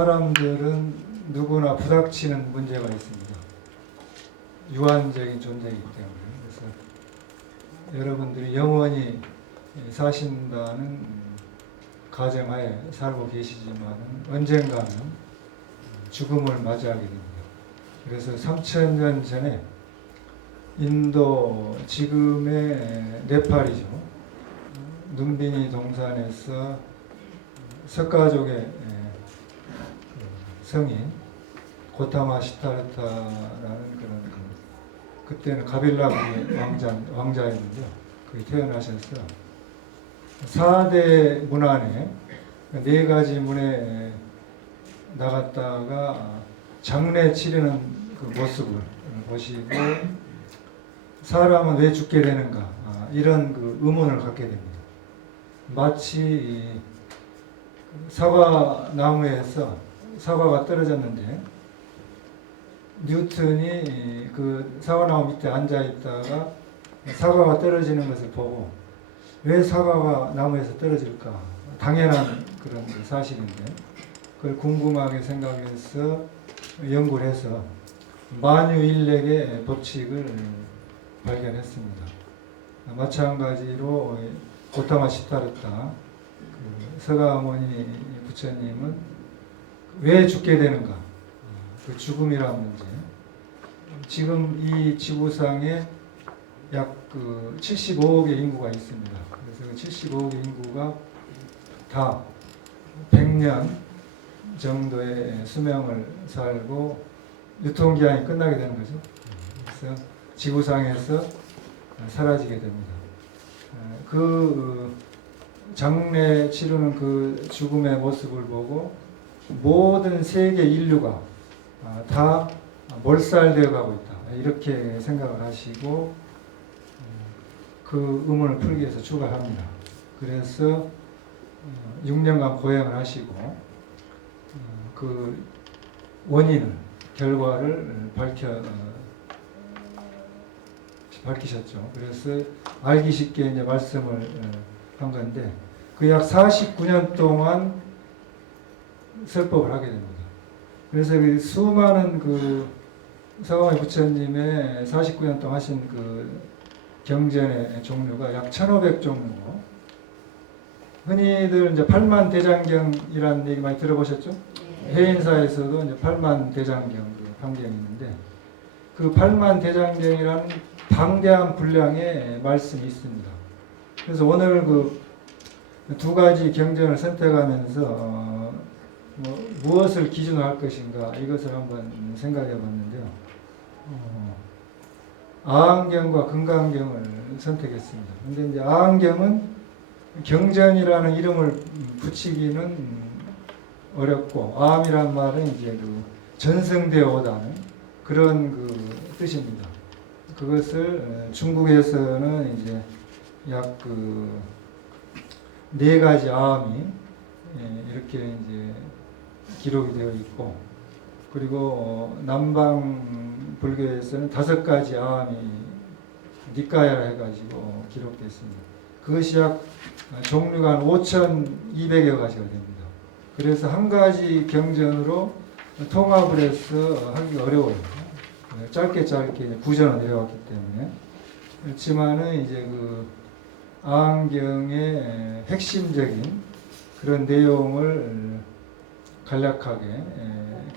사람들은 누구나 부닥치는 문제가 있습니다. 유한적인 존재이기 때문에. 그래서 여러분들이 영원히 사신다는 가정하에 살고 계시지만 언젠가는 죽음을 맞이하게 됩니다. 그래서 3000년 전에 인도 지금의 네팔이죠. 눈비니 동산에서 석가족의 성인 고타마 시타르타라는 그런 그때는 가빌라국의 왕자였는데 그게 태어나셔서 4대 문 안에 4가지 문에 나갔다가 장례 치르는 그 모습을 보시고 사람은 왜 죽게 되는가 이런 그 의문을 갖게 됩니다. 마치 사과 나무에서 사과가 떨어졌는데 뉴턴이 그 사과나무 밑에 앉아 있다가 사과가 떨어지는 것을 보고 왜 사과가 나무에서 떨어질까? 당연한 그런 사실인데 그걸 궁금하게 생각해서 연구를 해서 만유인력의 법칙을 발견했습니다. 마찬가지로 고타마 시타르타 서가모니 부처님은 왜 죽게 되는가? 그 죽음이라는 문제. 지금 이 지구상에 약 75억의 인구가 있습니다. 그래서 그 75억의 인구가 다 100년 정도의 수명을 살고 유통기한이 끝나게 되는 거죠. 그래서 지구상에서 사라지게 됩니다. 그 장례 치르는 그 죽음의 모습을 보고 모든 세계 인류가 다 몰살되어 가고 있다. 이렇게 생각을 하시고 그 의문을 풀기 위해서 출가합니다. 그래서 6년간 고행을 하시고 그 원인을 결과를 밝히셨죠. 그래서 알기 쉽게 이제 말씀을 한 건데 그 약 49년 동안 설법을 하게 됩니다. 그래서 그 수많은 그 서가모니 부처님의 49년 동안 하신 그 경전의 종류가 약 1500종류고 흔히들 이제 팔만대장경이라는 얘기 많이 들어보셨죠? 해인사에서도 이제 팔만대장경 그 판경이 있는데 그 팔만대장경이라는 방대한 분량의 말씀이 있습니다. 그래서 오늘 그 2가지 경전을 선택하면서 무엇을 기준으로 할 것인가 이것을 한번 생각해 봤는데요. 아항경과 금강경을 선택했습니다. 근데 이제 아항경은 경전이라는 이름을 붙이기는 어렵고 아함이란 말은 이제 그 전승되어 오다는 그런 그 뜻입니다. 그것을 중국에서는 이제 약 4가지 아함이 이렇게 이제 기록이 되어 있고 그리고 남방 불교에서는 5가지 아함이 니까야라 해가지고 기록되어 있습니다. 그것이 약 종류가 한 5,200여 가지가 됩니다. 그래서 한 가지 경전으로 통합을 해서 하기가 어려워요. 짧게 구전을 내려왔기 때문에. 그렇지만은 이제 그 아항경의 핵심적인 그런 내용을 간략하게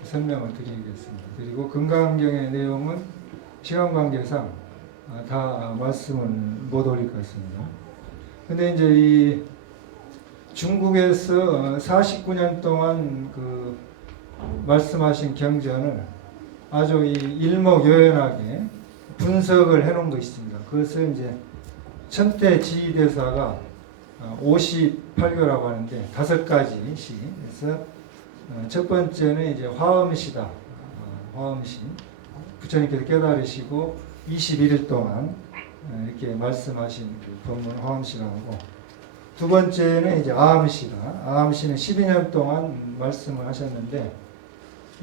설명을 드리겠습니다. 그리고 금강경의 내용은 시간 관계상 다 말씀을 못 올릴 것 같습니다. 근데 이제 이 중국에서 49년 동안 그 말씀하신 경전을 아주 일목요연하게 분석을 해놓은 거 있습니다. 그것을 이제 천태지휘대사가 58교라고 하는데 5가지씩 그래서 첫 번째는 이제 화엄시다. 화엄시. 부처님께서 깨달으시고 21일 동안 이렇게 말씀하신 그 법문 화엄시라고 하고 두 번째는 이제 아함시다. 아함시는 12년 동안 말씀을 하셨는데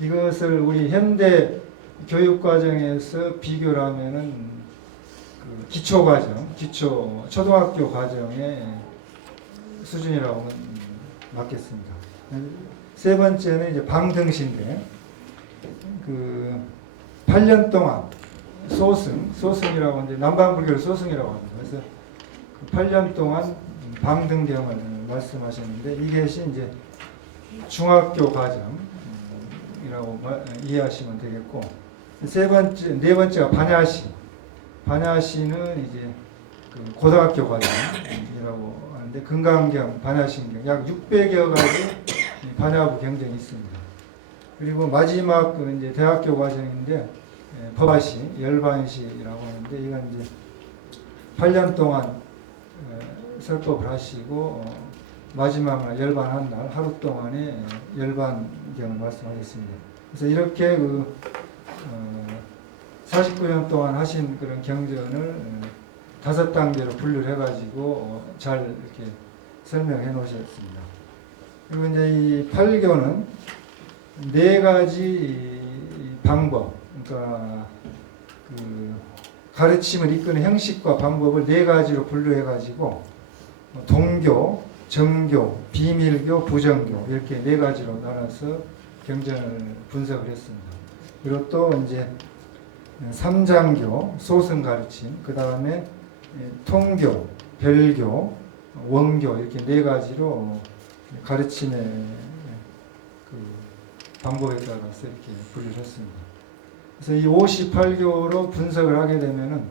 이것을 우리 현대 교육 과정에서 비교를 하면은 그 기초 과정, 초등학교 과정의 수준이라고 하면 맞겠습니다. 세 번째는 이제 방등신데 그 8년 동안 소승이라고 하는데 남방불교를 소승이라고 합니다. 그래서 그 8년 동안 방등경을 말씀하셨는데 이것이 이제 중학교 과정이라고 이해하시면 되겠고 네 번째가 반야시는 이제 그 고등학교 과정이라고 하는데 금강경, 반야신경 약 600여 가지 반야부 경전이 있습니다. 그리고 마지막 그 이제 대학교 과정인데 법화시, 열반시라고 하는데 이건 이제 8년 동안 설법을 하시고 마지막 날 열반한 날 하루 동안에 열반경을 말씀하셨습니다. 그래서 이렇게 그 49년 동안 하신 그런 경전을 5단계로 분류를 해가지고 잘 이렇게 설명해 놓으셨습니다. 그리고 이제 이 8교는 4가지 방법, 그러니까 그 가르침을 이끄는 형식과 방법을 4가지로 분류해가지고 동교, 정교, 비밀교, 부정교 이렇게 4가지로 나눠서 경전을 분석을 했습니다. 그리고 또 이제 3장교, 소승 가르침, 그 다음에 통교, 별교, 원교 이렇게 4가지로 가르침의 그 방법에 따라서 이렇게 분류를 했습니다. 그래서 이 58교로 분석을 하게 되면은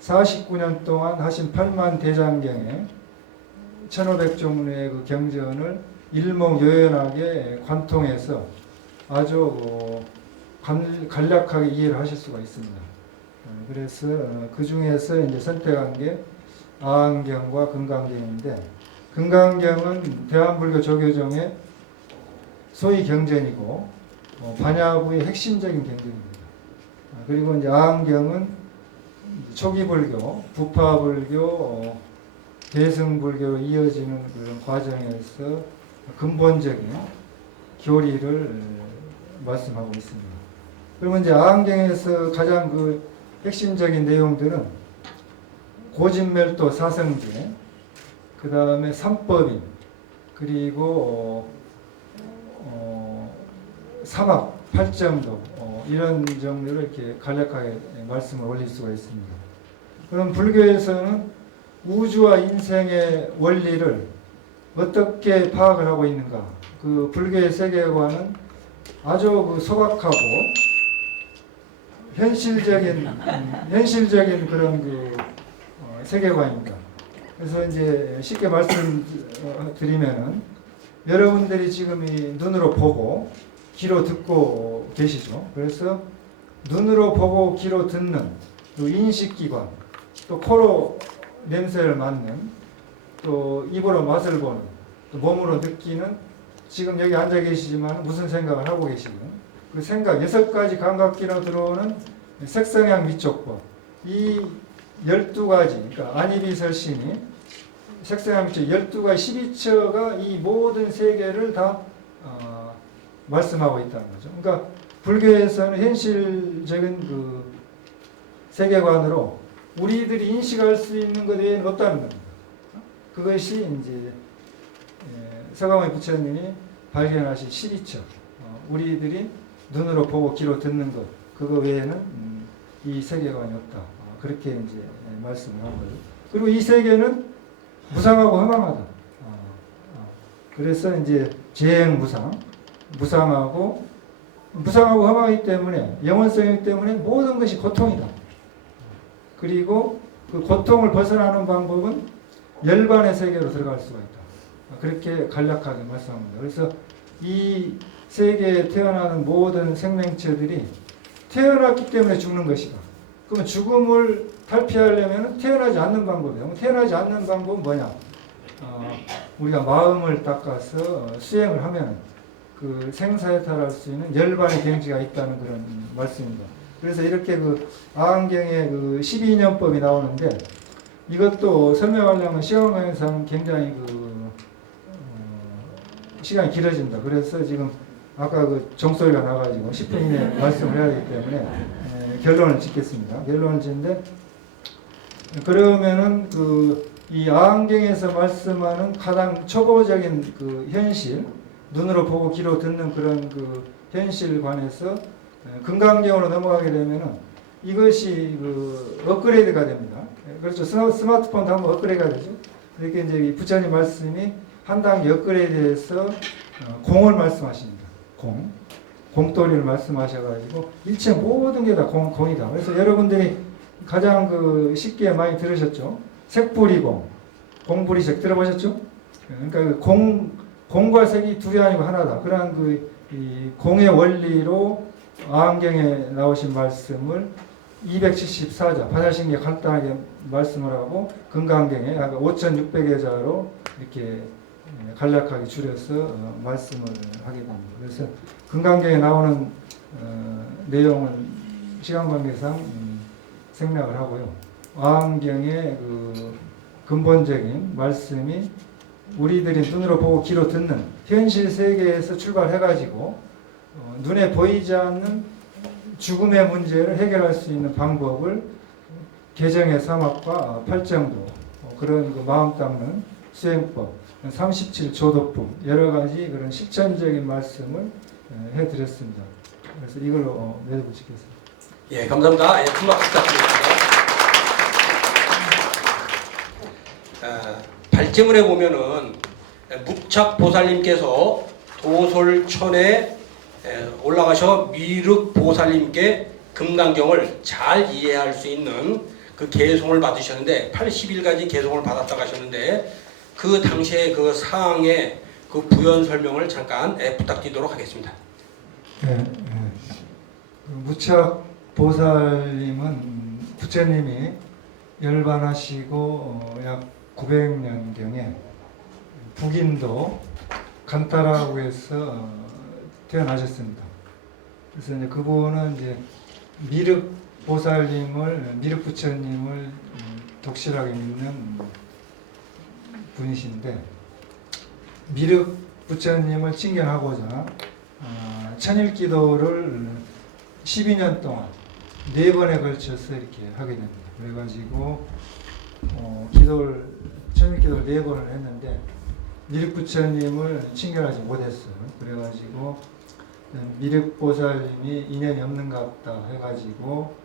49년 동안 하신 8만 대장경에 1500종류의 그 경전을 일목요연하게 관통해서 아주 간략하게 이해를 하실 수가 있습니다. 그래서 그 중에서 이제 선택한 게 아한경과 금강경인데 금강경은 대한불교 조교종의 소위 경전이고 반야부의 핵심적인 경전입니다. 그리고 이제 아한경은 초기불교, 부파불교, 대승불교로 이어지는 그런 과정에서 근본적인 교리를 말씀하고 있습니다. 그리고 이제 아한경에서 가장 그 핵심적인 내용들은 고진멸도 사성제, 그 다음에 삼법인, 그리고 사막, 팔정도 이런 종류를 이렇게 간략하게 말씀을 올릴 수가 있습니다. 그럼 불교에서는 우주와 인생의 원리를 어떻게 파악을 하고 있는가? 그 불교의 세계관은 아주 그 소박하고 현실적인 그런 그 세계관입니다. 그래서 이제 쉽게 말씀드리면은 여러분들이 지금 이 눈으로 보고 귀로 듣고 계시죠. 그래서 눈으로 보고 귀로 듣는 그 인식기관, 또 코로 냄새를 맡는, 또 입으로 맛을 보는, 또 몸으로 느끼는, 지금 여기 앉아 계시지만 무슨 생각을 하고 계시는 그 생각 6가지 감각기로 들어오는 색성향 미촉법, 이 12가지, 그러니까 안이비설신이 색성향 미촉 12가지 12처가 이 모든 세계를 다 말씀하고 있다는 거죠. 그러니까 불교에서는 현실적인 그 세계관으로 우리들이 인식할 수 있는 것 외에는 없다는 겁니다. 그것이 이제 서가모니 부처님이 발견하신 12처, 우리들이 눈으로 보고 귀로 듣는 것, 그거 외에는 이 세계관이 없다. 그렇게 이제 말씀을 한 거예요. 그리고 이 세계는 무상하고 허망하다. 그래서 이제 재행무상, 무상하고 허망하기 때문에, 영원성이기 때문에 모든 것이 고통이다. 그리고 그 고통을 벗어나는 방법은 열반의 세계로 들어갈 수가 있다. 그렇게 간략하게 말씀합니다. 그래서 이 세계에 태어나는 모든 생명체들이 태어났기 때문에 죽는 것이다. 그러면 죽음을 탈피하려면 태어나지 않는 방법이에요. 태어나지 않는 방법은 뭐냐? 우리가 마음을 닦아서 수행을 하면 그 생사해탈할 수 있는 열반의 경지가 있다는 그런 말씀입니다. 그래서 이렇게 그 아한경의 그 12년법이 나오는데 이것도 설명하려면 시간 관계상 굉장히 시간이 길어진다. 그래서 지금 아까 그 종소리가 나가지고 10분 이내에 말씀을 해야 되기 때문에 결론을 짓겠습니다. 결론을 짓는데 그러면은 이 아한경에서 말씀하는 가장 초보적인 그 현실, 눈으로 보고 귀로 듣는 그런 그 현실관에서 금강경으로 넘어가게 되면은 이것이 그 업그레이드가 됩니다. 그렇죠. 스마트폰도 한번 업그레이드가 되죠. 그렇게 이제 이 부처님 말씀이 한 단계 업그레이드해서 공을 말씀하십니다. 공돌이를 말씀하셔가지고 일체 모든 게 다 공이다. 그래서 여러분들이 가장 그 쉽게 많이 들으셨죠. 색불이공, 공불이색 들어보셨죠? 그러니까 그 공과 색이 둘이 아니고 하나다. 그러한 이 공의 원리로 아한경에 나오신 말씀을 274자 바자신계 간단하게 말씀을 하고 금강경에 5,600여 자로 이렇게 간략하게 줄여서 말씀을 하게 됩니다. 그래서 금강경에 나오는 내용을 시간 관계상 생략을 하고요. 아한경의 그 근본적인 말씀이 우리들이 눈으로 보고 귀로 듣는 현실 세계에서 출발해가지고 눈에 보이지 않는 죽음의 문제를 해결할 수 있는 방법을 개정의 사막과 팔정도 그런 그 마음 닦는 수행법 37조도품 여러 가지 그런 실천적인 말씀을 해드렸습니다. 그래서 이걸로 매듭을 짓겠습니다. 예, 감사합니다. 예, 큰 박수 부탁드립니다. 발제문에 보면은 무착보살님께서 도솔천에 올라가셔 미륵보살님께 금강경을 잘 이해할 수 있는 그 개송을 받으셨는데 80일까지 개송을 받았다고 하셨는데 그 당시에 그 사항의 그 부연 설명을 잠깐 부탁드리도록 하겠습니다. 네, 무착 보살님은 부처님이 열반하시고 약 900년경에 북인도 간타라고 태어나셨습니다. 그래서 이제 그분은 이제 미륵 보살님을 미륵 부처님을 독실하게 믿는 분이신데 미륵 부처님을 칭견하고자 천일기도를 12년 동안 4번에 걸쳐서 이렇게 하게 됩니다. 그래가지고 천일기도를 4번을 했는데 미륵 부처님을 칭견하지 못했어요. 그래가지고 미륵 보살님이 인연이 없는갑다 해가지고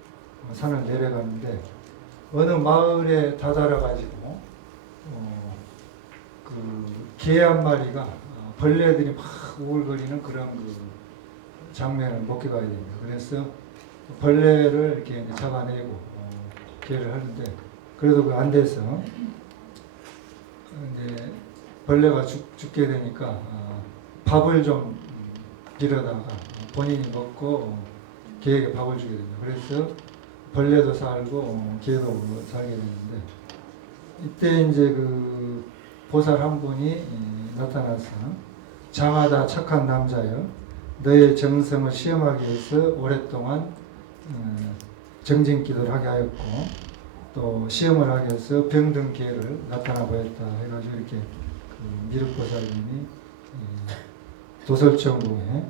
산을 내려갔는데 어느 마을에 다다라가지고 그 개 한 마리가 벌레들이 막 우글거리는 그런 그 장면을 목격하게 됩니다. 그래서 벌레를 이렇게 잡아내고 개를 하는데 그래도 안 돼서 이제 벌레가 죽게 되니까 밥을 좀 빌어다가 본인이 먹고 개에게 밥을 주게 됩니다. 그래서 벌레도 살고 개도 살게 되는데 이때 이제 그 보살 한 분이 나타나서 장하다 착한 남자여 너의 정성을 시험하기 위해서 오랫동안 정진기도를 하게 하였고 또 시험을 하기 위해서 병든 개를 나타나 보였다 해가지고 이렇게 그 미륵보살님이 도솔천궁에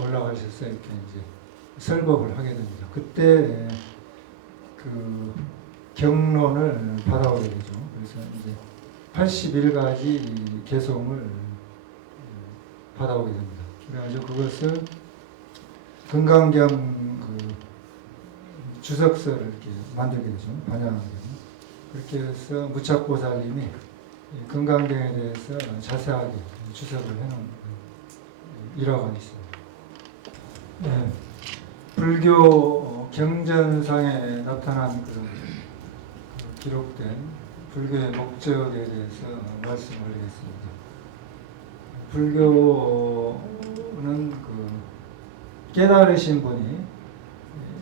올라가셔서 이렇게 이제 설법을 하게 됩니다. 그때 그 경론을 받아오게 되죠. 그래서 이제 81가지 개송을 받아오게 됩니다. 그래가지고 그것을 금강경 그 주석서를 이렇게 만들게 되죠. 반야하게 그렇게 해서 무착보살님이 금강경에 대해서 자세하게 주석을 해놓은 일화가 있습니다. 네. 불교 경전상에 나타난 그런 기록된 불교의 목적에 대해서 말씀을 드리겠습니다. 불교는 그 깨달으신 분이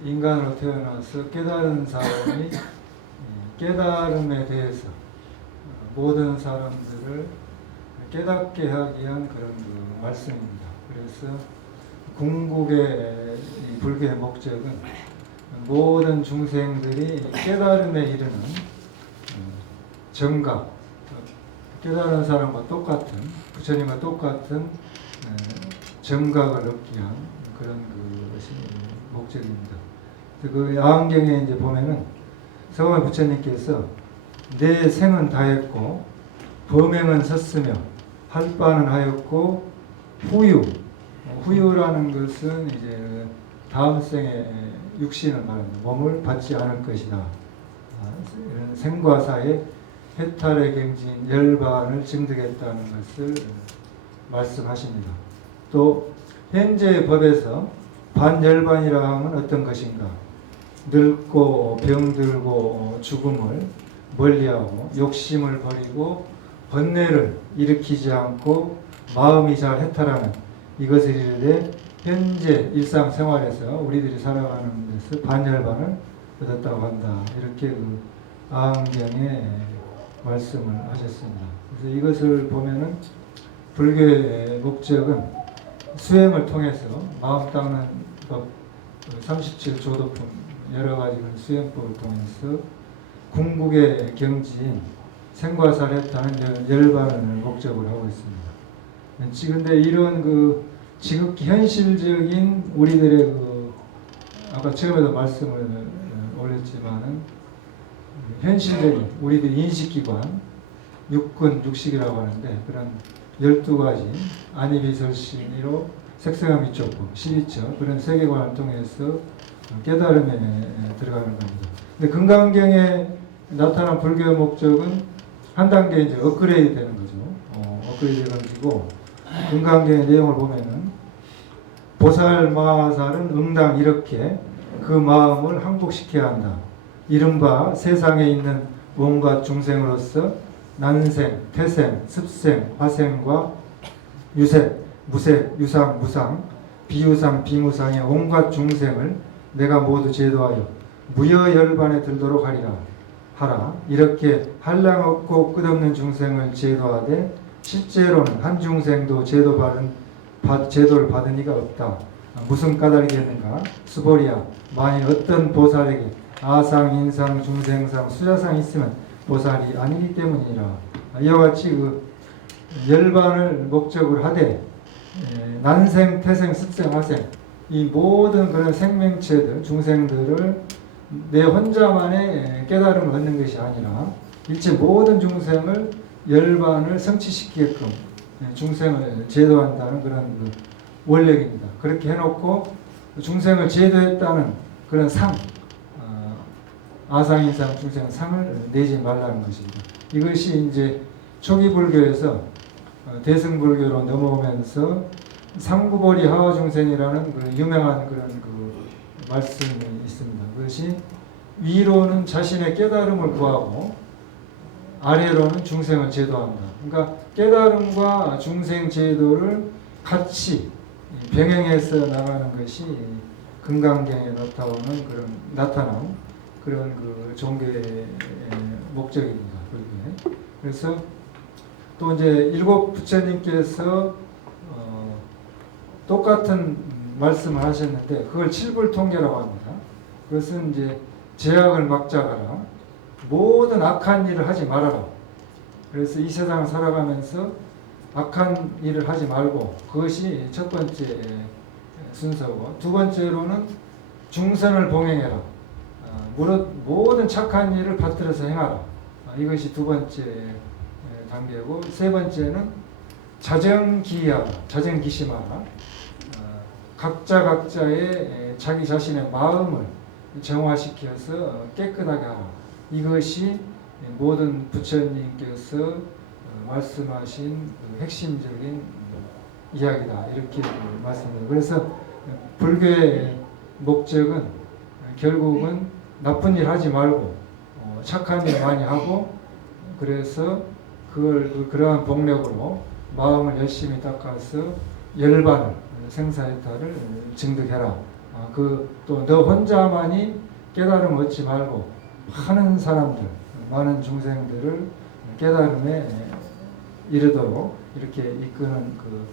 인간으로 태어나서 깨달은 사람이 깨달음에 대해서 모든 사람들을 깨닫게 하기 위한 그런 그 말씀입니다. 그래서 궁극의 불교의 목적은 모든 중생들이 깨달음에 이르는 정각, 깨달은 사람과 똑같은 부처님과 똑같은 정각을 얻기 위한 그런 것이 목적입니다. 그 야한경에 이제 보면은 서가모니 부처님께서 내 생은 다했고 범행은 섰으며 할 바는 하였고 후유. 후유라는 것은 이제 다음 생에 육신을 말합니다. 몸을 받지 않을 것이다. 이런 생과 사의 해탈의 경지인 열반을 증득했다는 것을 말씀하십니다. 또 현재 법에서 반열반이라 하면 어떤 것인가? 늙고 병들고 죽음을 멀리하고 욕심을 버리고 번뇌를 일으키지 않고 마음이 잘 해탈하는 이것을 이르되 현재 일상생활에서 우리들이 살아가는 데서 반열반을 얻었다고 한다. 이렇게 그 아항경에 말씀을 하셨습니다. 그래서 이것을 보면은 불교의 목적은 수행을 통해서 마음 닦는 법, 37조도품 여러 가지 그런 수행법을 통해서 궁극의 경지인 생과사를 해타는 열반을 목적으로 하고 있습니다. 그런데 이런 그 지극히 현실적인 우리들의 그 아까 처음에도 말씀을 올렸지만은 현실적인 우리들 인식기관 육근 육식이라고 하는데 그런 12가지 안이비설신이로 색성함 이쪽법 12처 그런 세계관을 통해서 깨달음에 들어가는 겁니다. 근데 금강경에 나타난 불교의 목적은 한 단계 이제 업그레이드 되는 거죠. 업그레이드 가지고 금강경의 내용을 보면은 보살 마살은 응당 이렇게 그 마음을 항복시켜야 한다. 이른바 세상에 있는 온갖 중생으로서 난생, 태생, 습생, 화생과 유색, 무색, 유상, 무상, 비유상, 비무상의 온갖 중생을 내가 모두 제도하여 무여열반에 들도록 하라. 이렇게 한량 없고 끝없는 중생을 제도하되 실제로는 한 중생도 제도를 받은 이가 없다. 무슨 까닭이겠는가? 수보리야. 만일 어떤 보살에게 아상, 인상, 중생상, 수자상 있으면 보살이 아니기 때문이라. 이와 같이 그 열반을 목적으로 하되 난생, 태생, 습생, 화생 이 모든 그런 생명체들, 중생들을 내 혼자만의 깨달음을 얻는 것이 아니라 일체 모든 중생을 열반을 성취시키게끔 중생을 제도한다는 그런 그 원력입니다. 그렇게 해놓고 중생을 제도했다는 그런 상, 아상인상 중생 상을 내지 말라는 것입니다. 이것이 이제 초기 불교에서 대승불교로 넘어오면서 상구보리 하와중생이라는 그 유명한 그런 그 말씀이 있습니다. 그것이 위로는 자신의 깨달음을 구하고 아래로는 중생을 제도한다. 그러니까 깨달음과 중생 제도를 같이 병행해서 나가는 것이 금강경에 나타나는 그런 그 종교의 목적입니다. 그래서 또 이제 일곱 부처님께서 똑같은 말씀을 하셨는데 그걸 칠불통계라고 합니다. 그것은 이제 제약을 막자가라. 모든 악한 일을 하지 말아라. 그래서 이 세상을 살아가면서 악한 일을 하지 말고 그것이 첫 번째 순서고 두 번째로는 중선을 봉행해라. 모든 착한 일을 받들어서 행하라. 이것이 두 번째 단계고 세 번째는 자정기하라. 자정기심하라. 각자의 자기 자신의 마음을 정화시켜서 깨끗하게 하라. 이것이 모든 부처님께서 말씀하신 핵심적인 이야기다. 이렇게 말씀드립니다. 그래서 불교의 목적은 결국은 나쁜 일 하지 말고 착한 일 많이 하고 그래서 그러한 복력으로 마음을 열심히 닦아서 열반을 생사해탈을 증득해라. 또 너 혼자만이 깨달음 얻지 말고 많은 사람들, 많은 중생들을 깨달음에 이르도록 이렇게 이끄는 그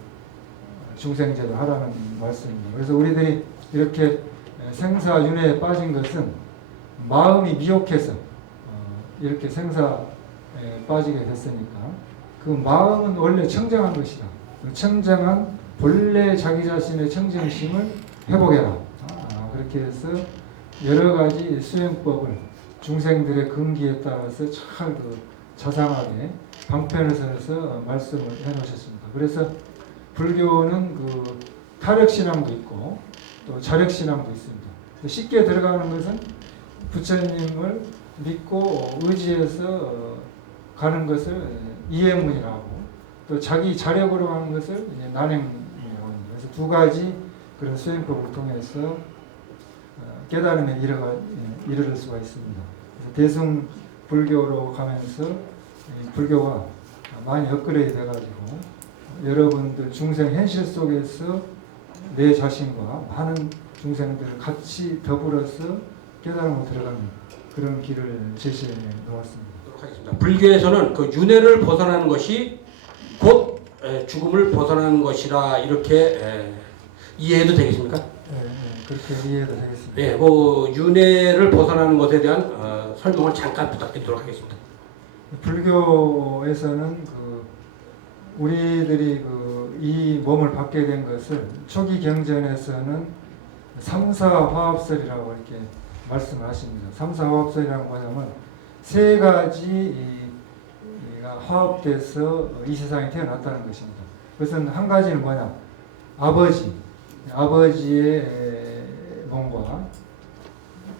중생제도 하라는 말씀입니다. 그래서 우리들이 이렇게 생사윤회에 빠진 것은 마음이 미혹해서 이렇게 생사에 빠지게 됐으니까 그 마음은 원래 청정한 것이다. 그 청정한 본래 자기 자신의 청정심을 회복해라. 그렇게 해서 여러 가지 수행법을 중생들의 근기에 따라서 잘 자상하게 방편을 선에서 말씀을 해놓으셨습니다. 그래서 불교는 그 타력신앙도 있고 또 자력신앙도 있습니다. 쉽게 들어가는 것은 부처님을 믿고 의지해서 가는 것을 이해문이라고 하고 또 자기 자력으로 가는 것을 이제 난행문이라고 합니다. 그래서 두 가지 그런 수행법을 통해서 깨달음에 이르를 수가 있습니다. 그래서 대승 불교로 가면서 불교가 많이 업그레이드 돼가지고 여러분들 중생 현실 속에서 내 자신과 많은 중생들을 같이 더불어서 깨달음으로 들어가는 그런 길을 제시해 놓았습니다. 불교에서는 그 윤회를 벗어나는 것이 곧 죽음을 벗어나는 것이라 이렇게 이해해도 되겠습니까? 그렇게 이해도 되겠습니다. 네, 그 윤회를 벗어나는 것에 대한 설명을 잠깐 부탁드리도록 하겠습니다. 불교에서는 우리들이 이 몸을 받게 된 것을 초기 경전에서는 삼사화합설이라고 이렇게 말씀을 하십니다. 삼사화합설이라는 뭐냐면 세 가지가 화합돼서 이 세상에 태어났다는 것입니다. 그것은 한 가지는 뭐냐? 아버지의 몸과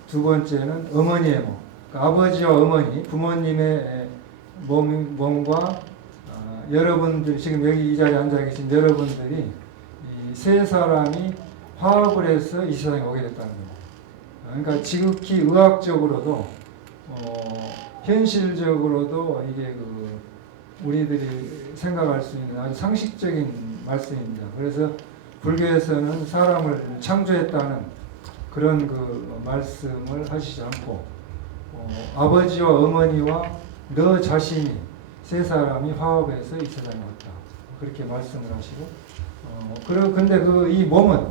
두 번째는 어머니의 몸. 그러니까 아버지와 어머니, 부모님의 몸과 여러분들 지금 여기 이 자리에 앉아 계신 여러분들이 이 세 사람이 화합을 해서 이 세상에 오게 됐다는 거예요. 그러니까 지극히 의학적으로도 현실적으로도 이게 우리들이 생각할 수 있는 아주 상식적인 말씀입니다. 그래서 불교에서는 사람을 창조했다는 그런 말씀을 하시지 않고 아버지와 어머니와 너 자신이 세 사람이 화합해서 이 세상에 왔다. 그렇게 말씀을 하시고 근데 이 몸은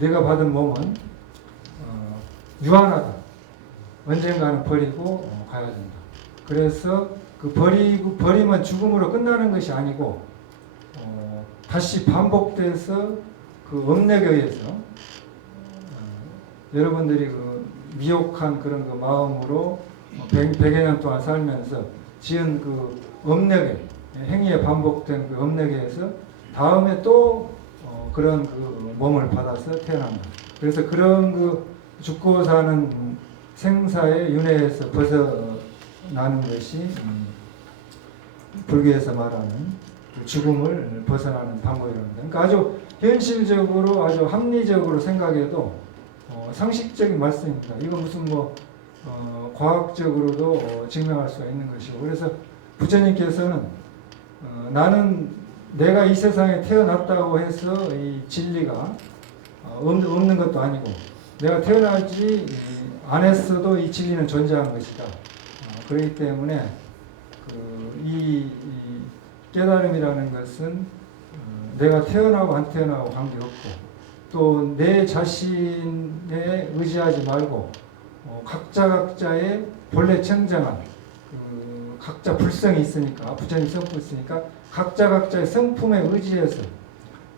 내가 받은 몸은 유한하다. 언젠가는 버리고 가야 된다. 그래서 버리면 죽음으로 끝나는 것이 아니고 다시 반복돼서 업력에 의해서 여러분들이 미혹한 그런 마음으로 100여 년 동안 살면서 지은 업력에 행위에 반복된 업력에 의해서 다음에 또 그런 몸을 받아서 태어난다. 그래서 그런 죽고 사는 생사의 윤회에서 벗어나는 것이 불교에서 말하는 죽음을 벗어나는 방법이랍니다. 그러니까 아주 현실적으로 아주 합리적으로 생각해도 상식적인 말씀입니다. 이거 무슨 과학적으로도 증명할 수가 있는 것이고 그래서 부처님께서는 나는 내가 이 세상에 태어났다고 해서 이 진리가 없는 것도 아니고 내가 태어나지 않았어도 이 진리는 존재하는 것이다. 그렇기 때문에 이 깨달음이라는 것은 내가 태어나고 안 태어나고 관계없고 또 내 자신에 의지하지 말고 각자의 본래 청정한 각자 불성이 있으니까 부처님 성품이 있으니까 각자의 성품에 의지해서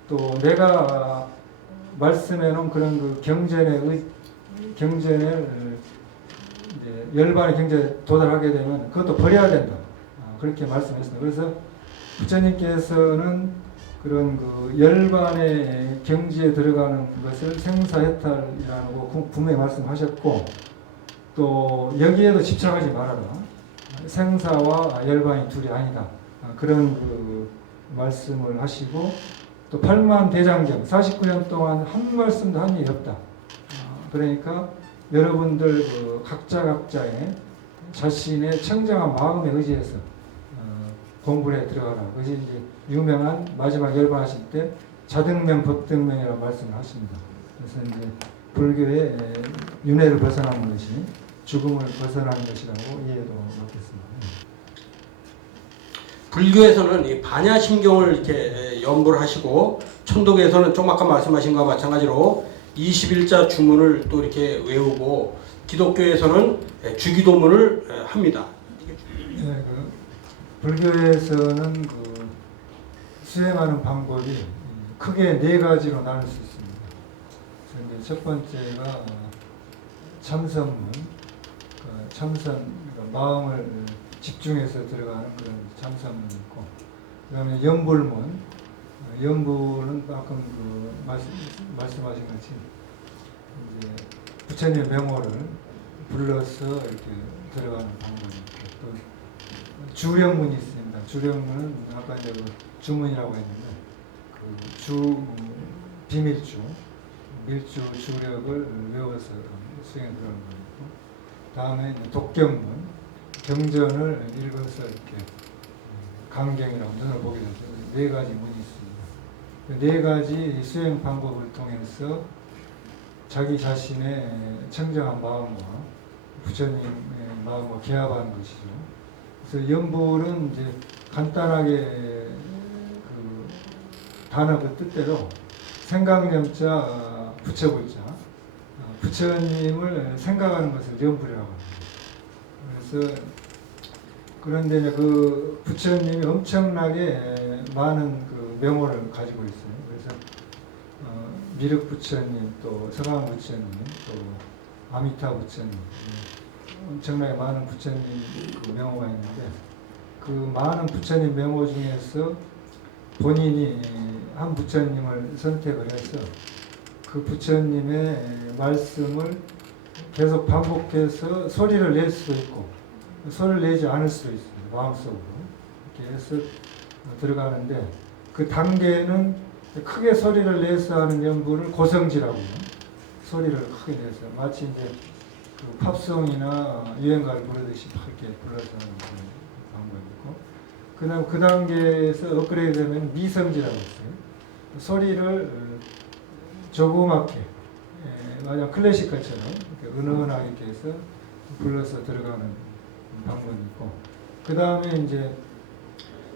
또 내가 말씀해 놓은 그런 경전을 이제 열반의 경전에 도달하게 되면 그것도 버려야 된다. 그렇게 말씀했습니다. 그래서 부처님께서는 그런 열반의 경지에 들어가는 것을 생사해탈이라고 분명히 말씀하셨고 또 여기에도 집착하지 말아라. 생사와 열반이 둘이 아니다. 그런 말씀을 하시고 또 팔만대장경 49년 동안 한 말씀도 한 일이 없다. 그러니까 여러분들 각자의 자신의 청정한 마음에 의지해서 공부에 들어가라. 그것이 이제 유명한 마지막 열반하실 때 자등명 법등명이라고 말씀을 하십니다. 그래서 이제 불교의 윤회를 벗어나는 것이 죽음을 벗어나는 것이라고 이해도 하겠습니다. 불교에서는 이 반야심경을 이렇게 연구를 하시고 천도교에서는 좀 아까 말씀하신 것과 마찬가지로 21자 주문을 또 이렇게 외우고 기독교에서는 주기도문을 합니다. 네, 불교에서는 수행하는 방법이 크게 네 가지로 나눌 수 있습니다. 그래서 첫 번째가 참선문, 참선, 그러니까 마음을 집중해서 들어가는 그런 참선문이 있고, 그다음에 연불문. 연불은 아까 말씀하신 같이 이제 부처님 명호를 불러서 이렇게 들어가는 방법이 있고, 또 주령문이 있습니다. 주령문은 아까 이제 그 주문이라고 했는데 비밀주, 밀주 주력을 외워서 수행에 들어가는 거고, 다음에 독경문, 경전을 읽어서 이렇게 강경이라고 눈을 보게 되죠. 네 가지 문이 있습니다. 네 가지 수행 방법을 통해서 자기 자신의 청정한 마음과 부처님의 마음과 개합하는 것이죠. 그래서 연불은 이제 간단하게 그 단어 그 뜻대로 생각념자 부처불자, 부처님을 생각하는 것을 연불이라고 합니다. 그래서 그런데 이제 그 부처님이 엄청나게 많은 그 명호를 가지고 있어요. 그래서 미륵 부처님, 또 서강 부처님, 또 아미타 부처님, 엄청나게 많은 부처님 그 명호가 있는데, 그 많은 부처님 명호 중에서 본인이 한 부처님을 선택을 해서 그 부처님의 말씀을 계속 반복해서 소리를 낼 수도 있고 소리를 내지 않을 수도 있습니다. 마음속으로 이렇게 해서 들어가는데, 그 단계는 크게 소리를 내서 하는 연불을 고성지라고 해요. 소리를 크게 내서 마치 이제 그 팝송이나 유행가를 부르듯이 이렇게 불러서 하는 그런 방법이 있고, 그다음 그 단계에서 업그레이드 되면 미성지라고 있어요. 소리를 조그맣게 마냥 클래식처럼 이렇게 은은하게 이렇게 해서 불러서 들어가는 방법이 있고, 그 다음에 이제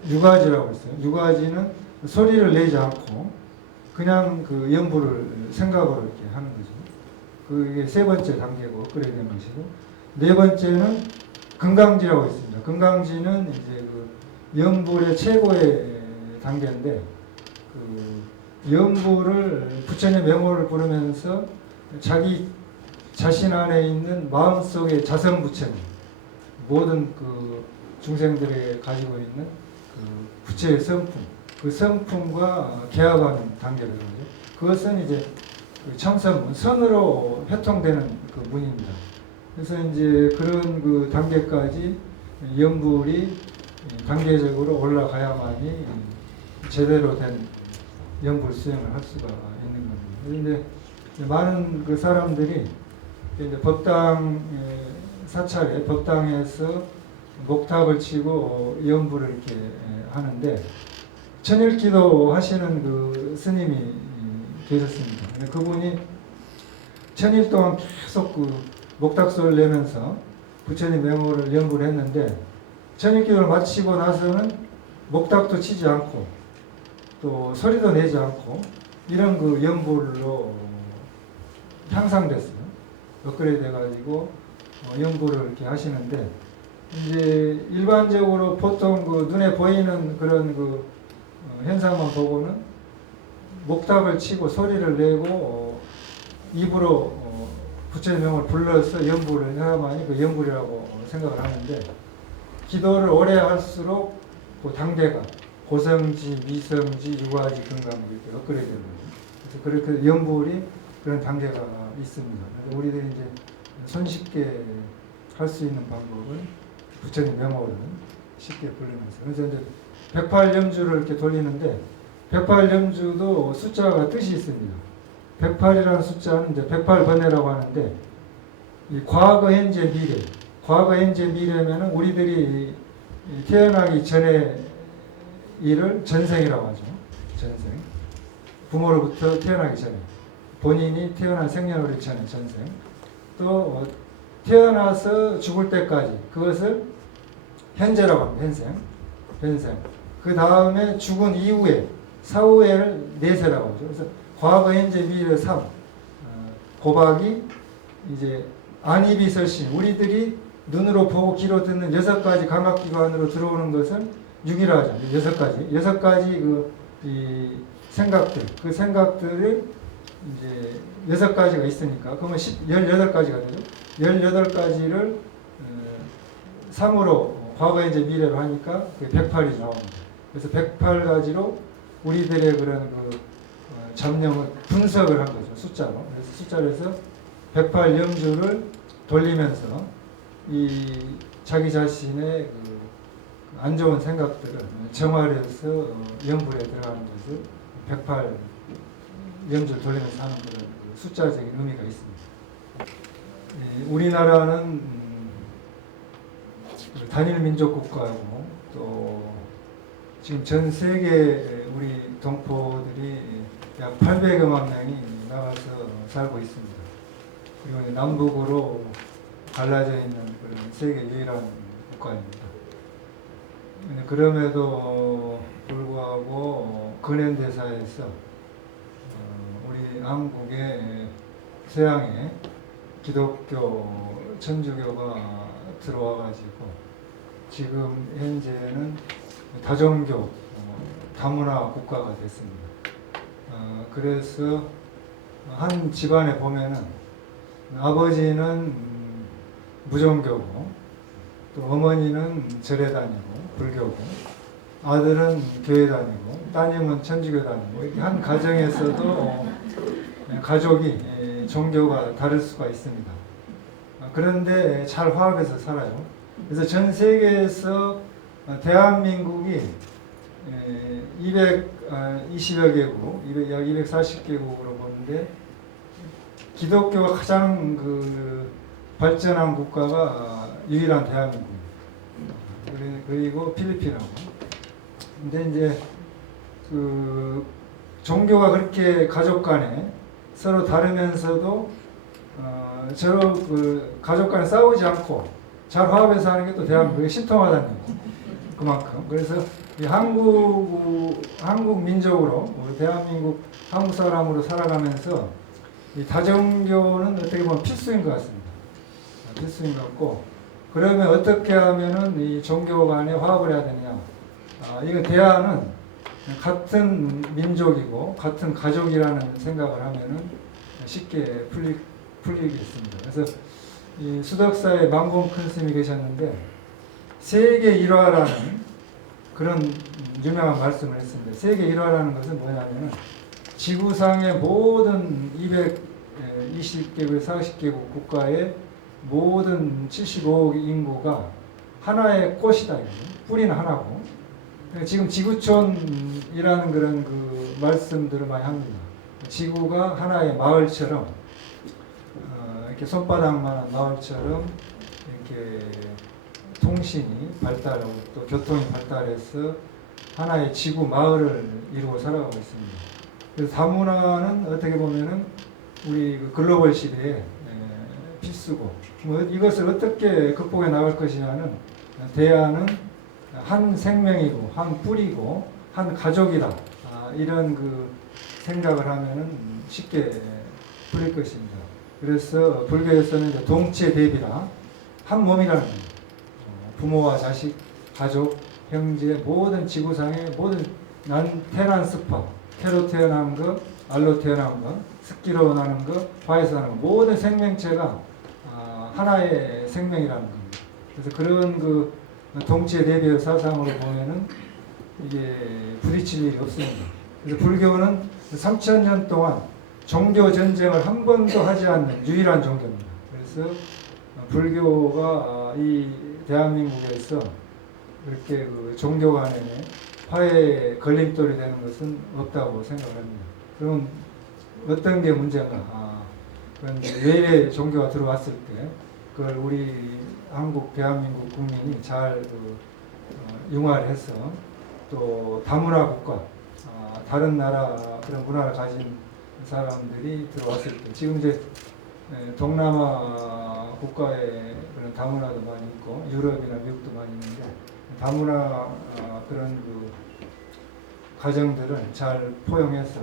유가지라고 있어요. 유가지는 소리를 내지 않고 그냥 그 연불을 생각으로 이렇게 하는 거죠. 그게 세 번째 단계고 업그레이드 된 것이고, 네 번째는 금강지라고 있습니다. 금강지는 이제 그 연불의 최고의 단계인데, 그 연불을 부처님 명호를 부르면서 자기 자신 안에 있는 마음속의 자성 부처님, 모든 그 중생들에게 가지고 있는 그 부처의 성품, 그 성품과 개합하는 단계를 하죠. 그것은 이제 그 참선문, 선으로 회통되는 그 문입니다. 그래서 이제 그런 그 단계까지 연불이 단계적으로 올라가야만이 제대로 된 연불 수행을 할 수가 있는 겁니다. 그런데 많은 그 사람들이 이제 법당 사찰에 법당에서 목탑을 치고 연불을 이렇게 하는데, 천일기도 하시는 그 스님이 계셨습니다. 그분이 천일 동안 계속 그 목탁소를 내면서 부처님 명호를 연불을 했는데, 천일기도를 마치고 나서는 목탁도 치지 않고 또 소리도 내지 않고 이런 그 연불로 향상됐어요. 업그레이드 해가지고 연불을 이렇게 하시는데, 이제 일반적으로 보통 그 눈에 보이는 그런 그 현상만 보고는 목탁을 치고 소리를 내고 입으로 부처의 명을 불러서 연불을 해야만이 그 연불이라고 생각을 하는데, 기도를 오래 할수록 그 단계가 고성지, 미성지, 유가지, 금강지 이렇게 업그레이드 되는 거죠. 그래서 그렇게 연불이 그런 단계가 있습니다. 그래서 우리들이 이제 손쉽게 할 수 있는 방법은 부처님 명호를 쉽게 부르면서, 그래서 이제 108염주를 이렇게 돌리는데, 108염주도 숫자가 뜻이 있습니다. 108이라는 숫자는 이제 108번뇌라고 하는데, 이 과거, 현재, 미래, 과거, 현재, 미래면은 우리들이 태어나기 전에 일을 전생이라고 하죠. 전생. 부모로부터 태어나기 전에, 본인이 태어난 생년월일 전에 전생. 또 태어나서 죽을 때까지, 그것을 현재라고 합니다. 현생. 현생. 그 다음에 죽은 이후에, 사후에를 내세라고 하죠. 그래서 과거, 현재, 미래 3. 고박이 이제 안이비설신, 우리들이 눈으로 보고 귀로 듣는 6가지 감각기관으로 들어오는 것은 6이라 하죠. 6가지. 6가지 이 생각들, 그 생각들을 이제 6가지가 있으니까, 그러면 18가지가 되죠. 18가지를 3으로 과거 이제 미래로 하니까 그 108이 나옵니다. 그래서 108가지로 우리들의 그런 그 잡념을 분석을 한 거죠. 숫자로. 그래서 숫자로 해서 108 염주를 돌리면서 이 자기 자신의 그 안 좋은 생각들을 정화해서 염불에 들어가는 것을 108 염주를 돌리면서 하는 그런 그 숫자적인 의미가 있습니다. 우리나라는 단일 민족 국가고 또 지금 전 세계 우리 동포들이 약 800여만 명이 나가서 살고 있습니다. 그리고 남북으로 갈라져 있는 그런 세계 유일한 국가입니다. 그럼에도 불구하고 근현대사에서 우리 한국의 서양의 기독교 천주교가 들어와가지고 지금 현재는 다종교 다문화 국가가 됐습니다. 그래서 한 집안에 보면은 아버지는 무종교고 또 어머니는 절에 다니고 불교고 아들은 교회 다니고 따님은 천주교 다니고 이렇게 한 가정에서도 가족이 종교가 다를 수가 있습니다. 그런데 잘 화합해서 살아요. 그래서 전 세계에서 대한민국이 220여 개국, 약 240개국으로 보는데 기독교가 가장 그 발전한 국가가 유일한 대한민국입니다. 그리고 필리핀하고. 근데 이제 그 종교가 그렇게 가족 간에 서로 다르면서도 서로 그 가족 간에 싸우지 않고 잘 화합해서 하는 게 또 대한민국의 신통하다는 거. 그만큼. 그래서 이 한국 민족으로 우리 대한민국 한국 사람으로 살아가면서 이 다종교는 어떻게 보면 필수인 것 같습니다. 필수인 것 같고 그러면 어떻게 하면은 이 종교 간에 화합을 해야 되느냐? 이건 대안은 같은 민족이고 같은 가족이라는 생각을 하면은 쉽게 풀리겠습니다. 그래서 이 수덕사에 망공 큰 스님이 계셨는데 세계 일화라는 그런 유명한 말씀을 했습니다. 세계 일화라는 것은 뭐냐면은 지구상의 모든 220개국, 40개국 국가의 모든 75억 인구가 하나의 꽃이다. 뿌리는 하나고. 지금 지구촌이라는 그런 그 말씀들을 많이 합니다. 지구가 하나의 마을처럼 이렇게 손바닥만한 마을처럼 이렇게 통신이 발달하고 또 교통이 발달해서 하나의 지구 마을을 이루고 살아가고 있습니다. 그래서 다문화는 어떻게 보면은 우리 그 글로벌 시대에 필수고 뭐 이것을 어떻게 극복해 나갈 것이냐는 대안은 한 생명이고 한 뿌리고 한 가족이다. 이런 그 생각을 하면은 쉽게 풀릴 것입니다. 그래서 불교에서는 이제 동체 대비라 한 몸이라는 겁니다. 부모와 자식, 가족, 형제 모든 지구상의 모든 태어난 스파, 태로 태어난 것, 알로 태어난 것, 습기로 나는 것, 화에서 나는 것 모든 생명체가 하나의 생명이라는 겁니다. 그래서 그런 그 동체 대비의 사상으로 보면은 이게 부딪힐 일이 없습니다. 그래서 불교는 3000년 동안 종교 전쟁을 한 번도 하지 않는 유일한 종교입니다. 그래서 불교가 이 대한민국에서 이렇게 그 종교 간에 화해의 걸림돌이 되는 것은 없다고 생각합니다. 그럼 어떤 게 문제인가? 그런데 외래 종교가 들어왔을 때 그걸 우리 한국 대한민국 국민이 잘 융화를 해서 또 다문화 국가, 다른 나라 그런 문화를 가진 사람들이 들어왔을 때 지금 이제 동남아 국가에 그런 다문화도 많이 있고 유럽이나 미국도 많이 있는데 다문화 그런 그 가정들을 잘 포용해서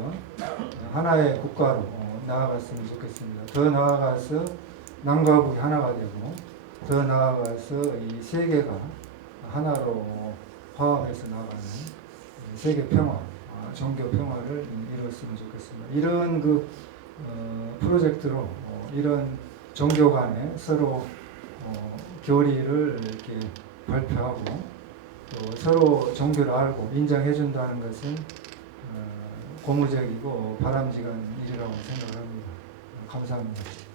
하나의 국가로 나아갔으면 좋겠습니다. 더 나아가서 남과 북이 하나가 되고 더 나아가서 이 세계가 하나로 화합해서 나가는 세계 평화, 종교 평화를 이루었으면 좋겠습니다. 이런 그 프로젝트로 이런 종교 간에 서로 교리를 이렇게 발표하고 또 서로 종교를 알고 인정해 준다는 것은 고무적이고 바람직한 일이라고 생각합니다. 감사합니다.